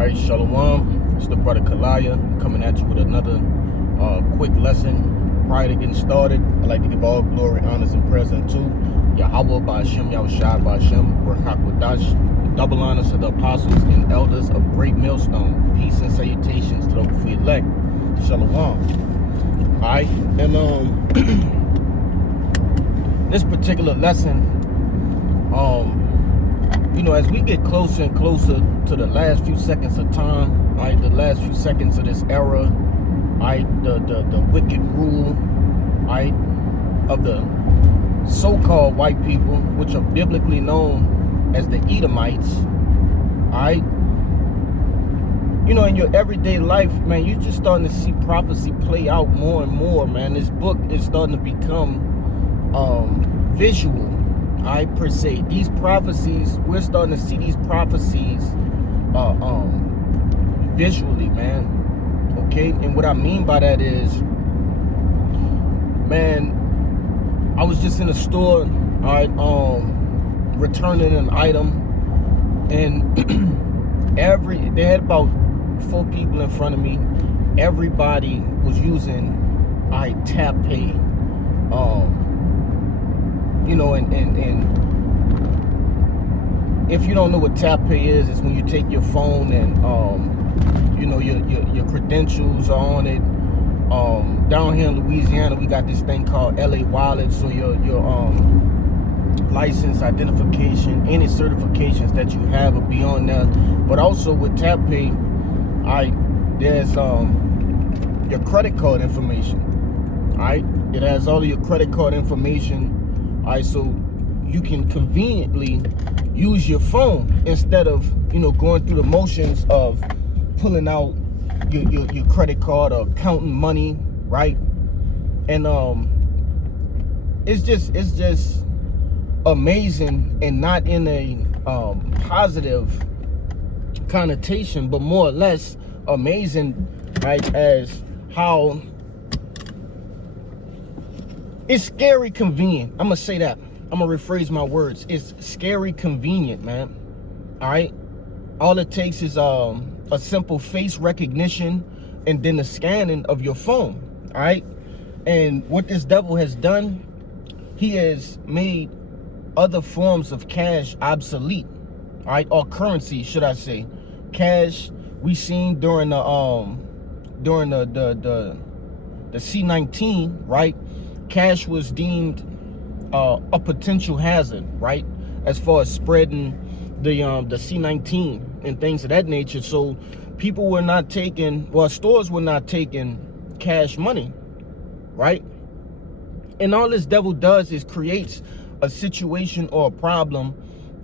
Alright, Shalom. It's the brother Kalaya coming at you with another quick lesson. Prior to getting started, I'd like to give all glory, honors, and praise unto Yahweh Ba'Shem, Yahushua Ba'Shem, Ruach HaKodesh, double honors to the apostles and elders of Great Millstone. Peace and salutations to those who elect. Shalom. Alright, and this particular lesson, you know, as we get closer and closer to the last few seconds of time, right, the last few seconds of this era, right, the wicked rule, right, of the so-called white people, which are biblically known as the Edomites, right, you know, in your everyday life, man, you're just starting to see prophecy play out more and more, man. This book is starting to become visual, per se. These prophecies, we're starting to see these prophecies visually, man. Okay, and what I mean by that is, man, I was just in a store, returning an item, and they had about 4 people in front of me. Everybody was using tap pay. You know, and if you don't know what tap pay is, it's when you take your phone and you know, your credentials are on it. Down here in Louisiana, we got this thing called LA Wallet, so your license, identification, any certifications that you have will be on there. But also with tap pay, there's your credit card information. It has all of your credit card information. So you can conveniently use your phone instead of, you know, going through the motions of pulling out your credit card or counting money, right? And it's just amazing, and not in a positive connotation, but more or less amazing, right? As how it's scary convenient. I'm gonna say that. I'm gonna rephrase my words. It's scary convenient, man. All it takes is a simple face recognition and then the scanning of your phone. And what this devil has done, he has made other forms of cash obsolete, or currency, should I say. Cash we seen during the C-19, right? Cash was deemed a potential hazard, right, as far as spreading the C-19 and things of that nature. So people were not taking, well, stores were not taking cash money, right? And all this devil does is creates a situation or a problem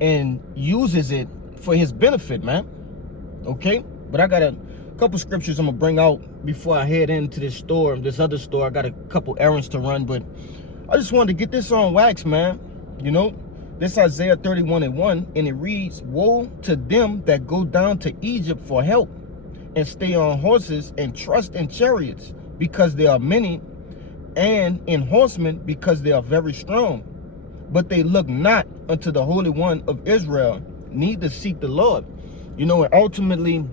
and uses it for his benefit, man. Okay, but I got a couple scriptures I'm gonna bring out before I head into this other store. I got a couple errands to run, but I just wanted to get this on wax, man. You know, this Isaiah 31:1, and it reads, "Woe to them that go down to Egypt for help, and stay on horses, and trust in chariots, because they are many, and in horsemen, because they are very strong. But they look not unto the Holy One of Israel, neither seek the Lord." You know, and ultimately,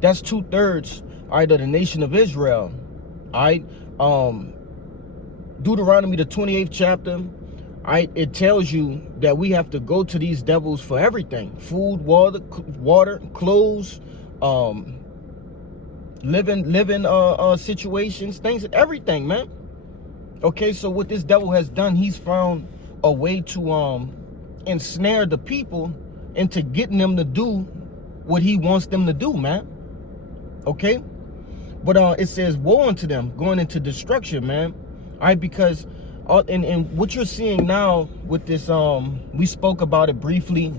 that's 2/3, of the nation of Israel. Deuteronomy, the 28th chapter, it tells you that we have to go to these devils for everything: food, water, clothes, living situations, things, everything, man. Okay, so what this devil has done, he's found a way to ensnare the people into getting them to do what he wants them to do, man. Okay, but it says, "Woe unto them, going into destruction," man. Because and what you're seeing now with this, we spoke about it briefly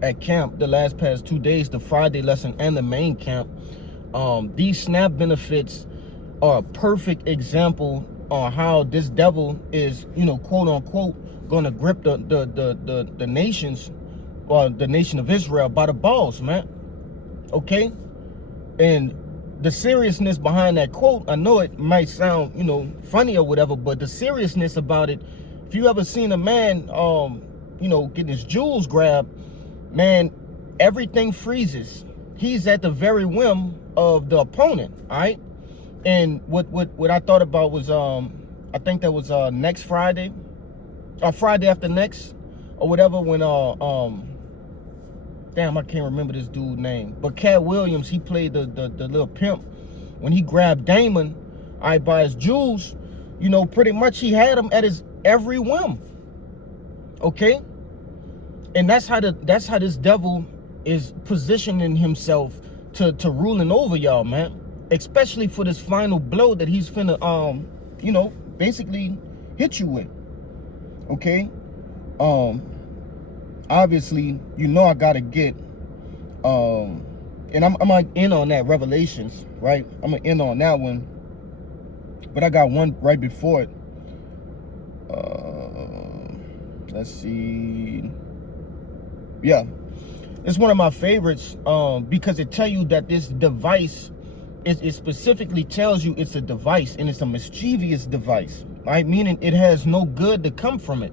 at camp the past 2 days, the Friday lesson and the main camp. These SNAP benefits are a perfect example on how this devil is, you know, quote unquote, gonna grip the nations, or the nation of Israel, by the balls, man. Okay, and the seriousness behind that quote, I know it might sound, you know, funny or whatever, but the seriousness about it, if you ever seen a man, you know, getting his jewels grabbed, man, everything freezes. He's at the very whim of the opponent, all right? And what I thought about was, I think that was next Friday, or Friday after next, or whatever, when, damn, I can't remember this dude's name, but Cat Williams, he played the little pimp. When he grabbed Damon, all right, by his jewels, you know, pretty much he had him at his every whim, okay? And that's how this devil is positioning himself to ruling over y'all, man. Especially for this final blow that he's finna, you know, basically hit you with. Okay? Obviously, you know I gotta get, and I'm gonna end on that, Revelations, right? I'm gonna end on that one. But I got one right before it. Let's see. Yeah. It's one of my favorites, because it tells you that this device, it specifically tells you it's a device, and it's a mischievous device, right? Meaning it has no good to come from it,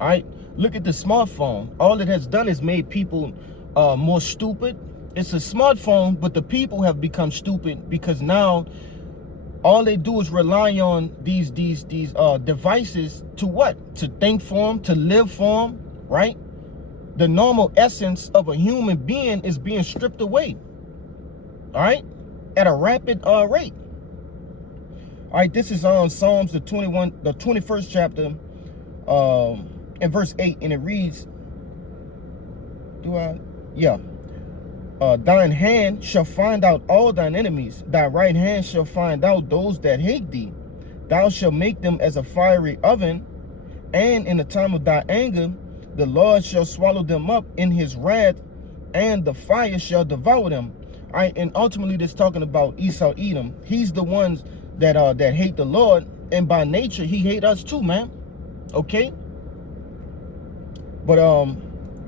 all right? Look at the smartphone. All it has done is made people more stupid. It's a smartphone, but the people have become stupid because now all they do is rely on these devices to what? To think for them, to live for them, right? The normal essence of a human being is being stripped away, all right, at a rapid rate. All right, this is on Psalms, the 21st chapter, in verse 8, and it reads, thine hand shall find out all thine enemies, thy right hand shall find out those that hate thee. Thou shalt make them as a fiery oven, and in the time of thy anger, the Lord shall swallow them up in his wrath, and the fire shall devour them. All right, and ultimately this talking about Esau Edom. He's the ones that hate the Lord, and by nature he hate us too, man. Okay? But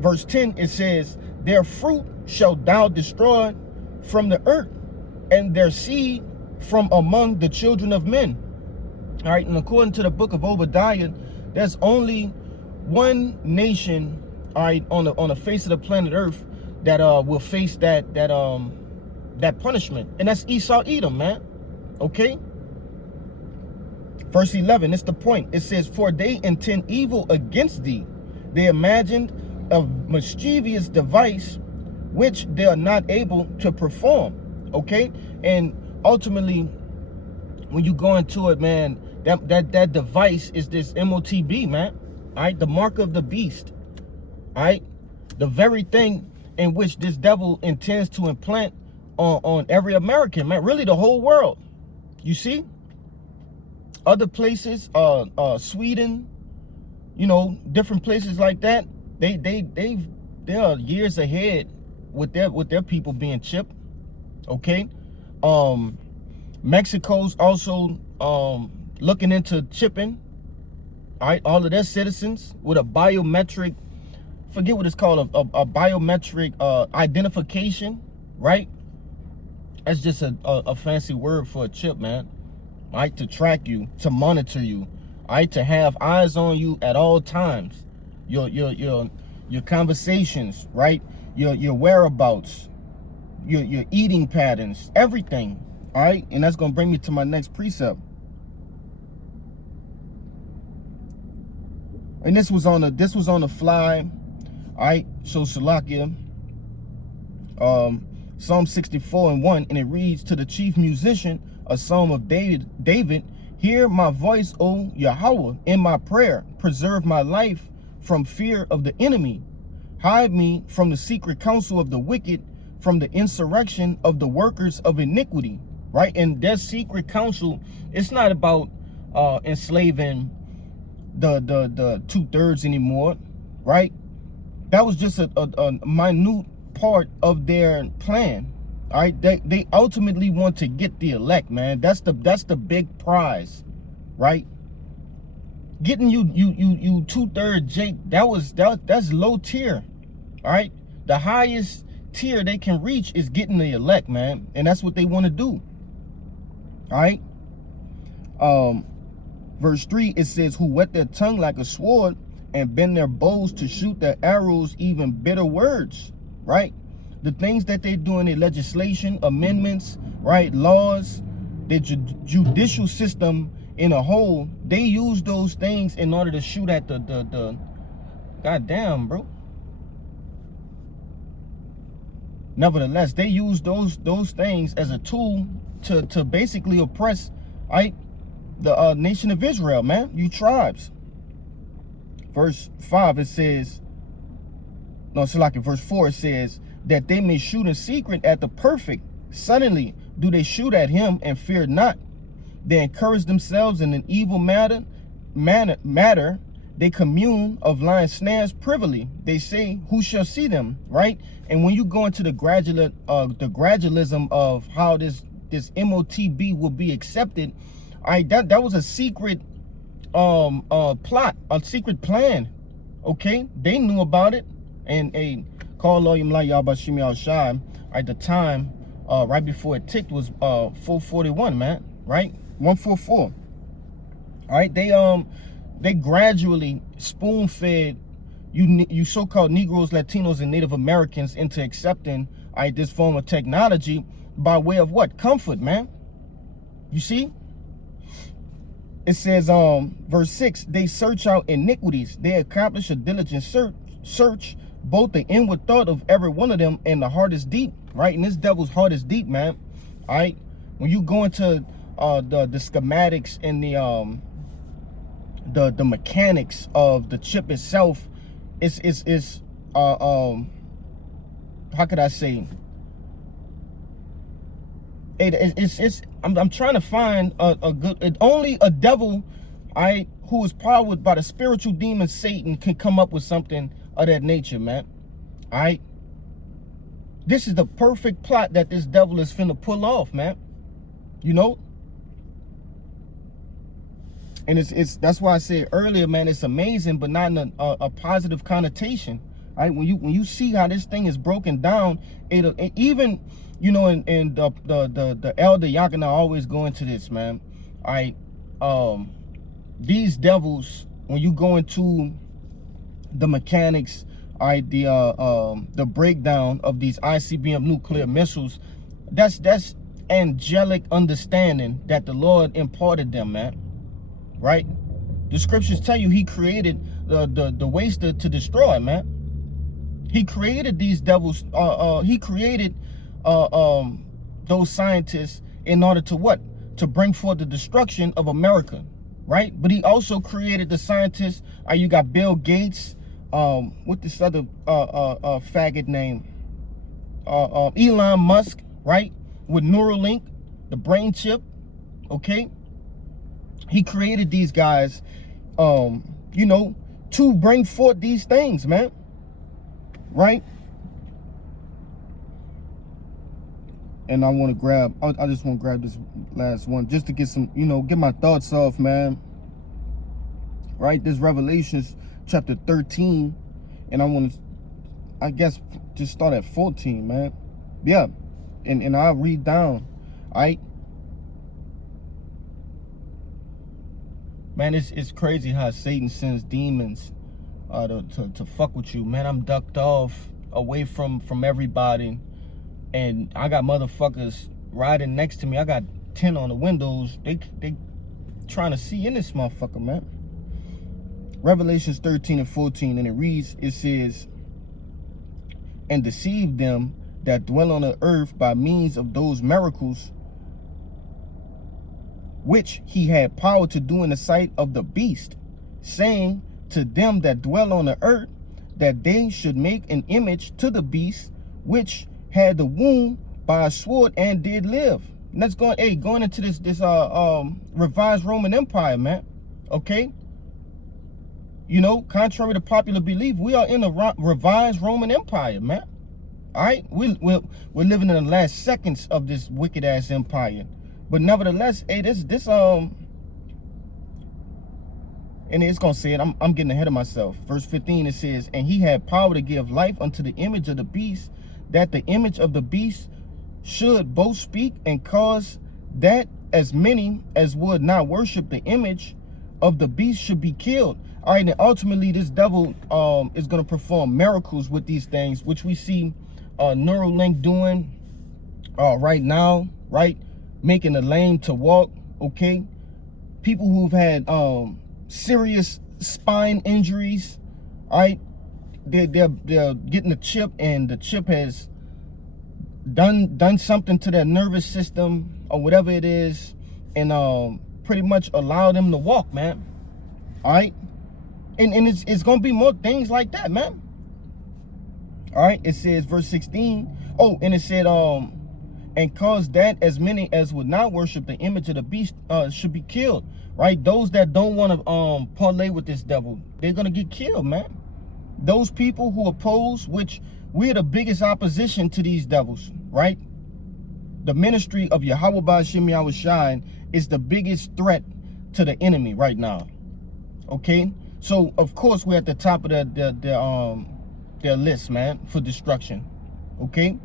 verse 10, it says, their fruit shall thou destroy from the earth, and their seed from among the children of men. All right, and according to the book of Obadiah, there's only one nation, all right, on the face of the planet Earth that will face that punishment, and that's Esau Edom, man. Okay? Verse 11, it's the point. It says, for they intend evil against thee. They imagined a mischievous device which they are not able to perform. Okay? And ultimately, when you go into it, man, that device is this MOTB, man. All right, the mark of the beast. All right, the very thing in which this devil intends to implant on every American, man, really the whole world. You see, other places, Sweden, you know, different places like that, they are years ahead with their people being chipped. Okay, Mexico's also looking into chipping, all right, all of their citizens with a biometric, forget what it's called, a biometric identification, right? That's just a fancy word for a chip, man. All right, to track you, to monitor you, all right, to have eyes on you at all times, your conversations, right? Your whereabouts, your eating patterns, everything. All right, and that's gonna bring me to my next precept. And this was on the fly. All right, so Salakia, Psalm 64:1, and it reads, to the chief musician, a psalm of David, hear my voice, O Yahweh, in my prayer, preserve my life from fear of the enemy, hide me from the secret counsel of the wicked, from the insurrection of the workers of iniquity. Right? And their secret counsel, it's not about enslaving the 2/3 anymore, right? That was just a minute part of their plan. All right, they ultimately want to get the elect, man. That's the big prize, right? Getting you 2/3 Jake, that's low tier. All right, the highest tier they can reach is getting the elect, man, and that's what they want to do. All right. Verse 3, it says, who whet their tongue like a sword and bend their bows to shoot their arrows, even bitter words, right? the things that they do in their legislation, amendments, right, laws, the judicial system in a whole, they use those things in order to shoot at the goddamn, bro. Nevertheless, they use those things as a tool to basically oppress, right, the nation of Israel, man. You tribes. Verse 5, it says, no, it's like in verse 4, it says, that they may shoot in secret at the perfect. Suddenly do they shoot at him and fear not. They encourage themselves in an evil matter. They commune of lying snares privily. They say, who shall see them, right? And when you go into the gradualism of how this MOTB will be accepted, that was a secret plot, a secret plan. Okay, they knew about it, and a call at the time, right before it ticked was 441, man, right? 144. All right, they gradually spoon-fed you so-called Negroes, Latinos, and Native Americans into accepting this form of technology by way of what? Comfort, man. You see? It says, verse 6, they search out iniquities. They accomplish a diligent search, both the inward thought of every one of them, and the heart is deep, right? And this devil's heart is deep, man. All right? When you go into the schematics and the mechanics of the chip itself, it's how could I say? I'm trying to find a good. Only a devil, who is powered by the spiritual demon Satan, can come up with something of that nature, man. All right. This is the perfect plot that this devil is finna pull off, man. You know. And that's why I said earlier, man, it's amazing, but not in a positive connotation. Right? When you see how this thing is broken down, it even, you know, and the elder Yakina always go into this, man. All right, these devils, when you go into the mechanics, all right, the breakdown of these ICBM nuclear missiles, that's angelic understanding that the Lord imparted them, man. Right? The scriptures tell you he created the waster to destroy, man. He created these devils. He created those scientists in order to what? To bring forth the destruction of America, right? But he also created the scientists. You got Bill Gates. What this other faggot name? Elon Musk, right? With Neuralink, the brain chip. Okay. He created these guys, you know, to bring forth these things, man. Right? And I want to grab, I just want to grab this last one just to get some, you know, get my thoughts off, man. Right? This Revelations chapter 13. And I want to, I guess, just start at 14, man. Yeah. And I'll read down. All right? Man, it's crazy how Satan sends demons to fuck with you. Man, I'm ducked off away from everybody. And I got motherfuckers riding next to me. I got 10 on the windows. They trying to see in this motherfucker, man. Revelations 13 and 14, and it reads, it says, and deceive them that dwell on the earth by means of those miracles which he had power to do in the sight of the beast, saying to them that dwell on the earth, that they should make an image to the beast, which had the wound by a sword and did live. And that's going into this revised Roman Empire, man. Okay. You know, contrary to popular belief, we are in a revised Roman Empire, man. All right, we're living in the last seconds of this wicked ass empire. But nevertheless, hey, this and it's gonna say it. I'm getting ahead of myself. Verse 15, it says, and he had power to give life unto the image of the beast, that the image of the beast should both speak and cause that as many as would not worship the image of the beast should be killed. All right, and ultimately this devil is gonna perform miracles with these things, which we see Neuralink doing right now, right? Making the lame to walk, okay? People who've had serious spine injuries, right? They're getting the chip, and the chip has done something to their nervous system or whatever it is, and pretty much allow them to walk, man. All right, and it's gonna be more things like that, man. All right, it says verse 16. Oh, and it said and cause that as many as would not worship the image of the beast should be killed. Right, those that don't want to parlay with this devil, they're gonna get killed, man. Those people who oppose, which we're the biggest opposition to these devils, right? The ministry of Yahweh Ba'Shem Yahushai is the biggest threat to the enemy right now. Okay, so of course we're at the top of their list, man, for destruction. Okay,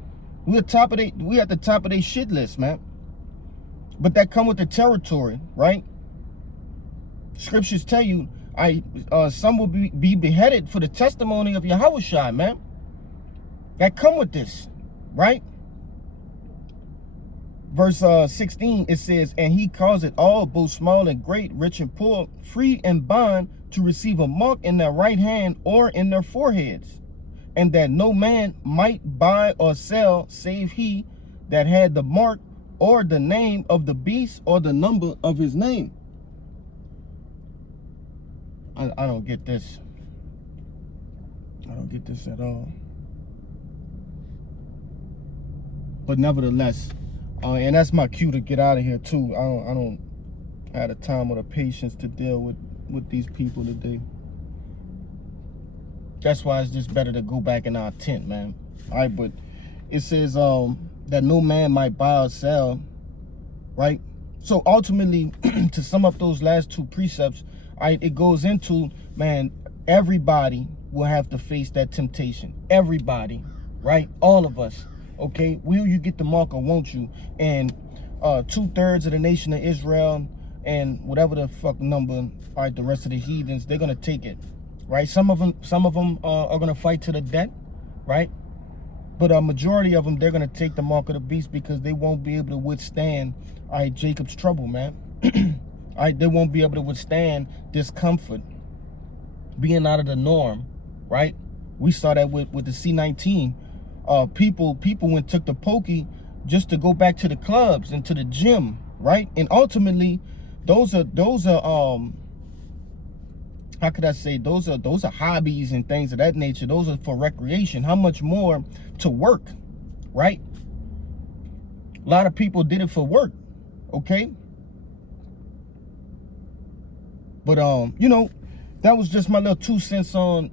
we're at the top of their shit list, man. But that come with the territory, right? Scriptures tell you, some will be beheaded for the testimony of Yahushai, man. That come with this, right? Verse 16, it says, and he caused it all, both small and great, rich and poor, free and bond, to receive a mark in their right hand or in their foreheads, and that no man might buy or sell save he that had the mark or the name of the beast or the number of his name. I don't get this. I don't get this at all. But nevertheless, and that's my cue to get out of here too. I don't have the time or the patience to deal with these people today. That's why it's just better to go back in our tent, man. All right, but it says that no man might buy or sell, right? So ultimately, to sum up those last two precepts, it goes into, man, everybody will have to face that temptation. Everybody, right? All of us, okay? Will you get the mark or won't you? And 2/3 of the nation of Israel and whatever the fuck number, all right, the rest of the heathens, they're gonna take it, right? Some of them are gonna fight to the death, right? But a majority of them, they're gonna take the mark of the beast because they won't be able to withstand, all right, Jacob's trouble, man. All right, they won't be able to withstand discomfort, being out of the norm, right? We saw that with the C-19. People went took the pokey just to go back to the clubs and to the gym, right? And ultimately, those are how could I say, those are hobbies and things of that nature. Those are for recreation. How much more to work, right? A lot of people did it for work, okay? But you know, that was just my little 2 cents on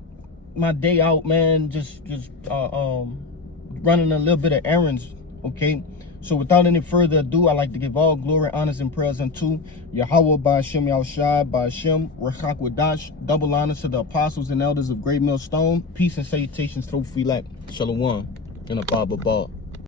my day out, man. Just running a little bit of errands, okay? So without any further ado, I'd like to give all glory, honors, and prayers unto Yahweh Ba'Shem Yahushai, Ba'Shem Rechak Wadash. Double honors to the apostles and elders of Great Millstone. Peace and salutations through Filat. Shalom and a Baba.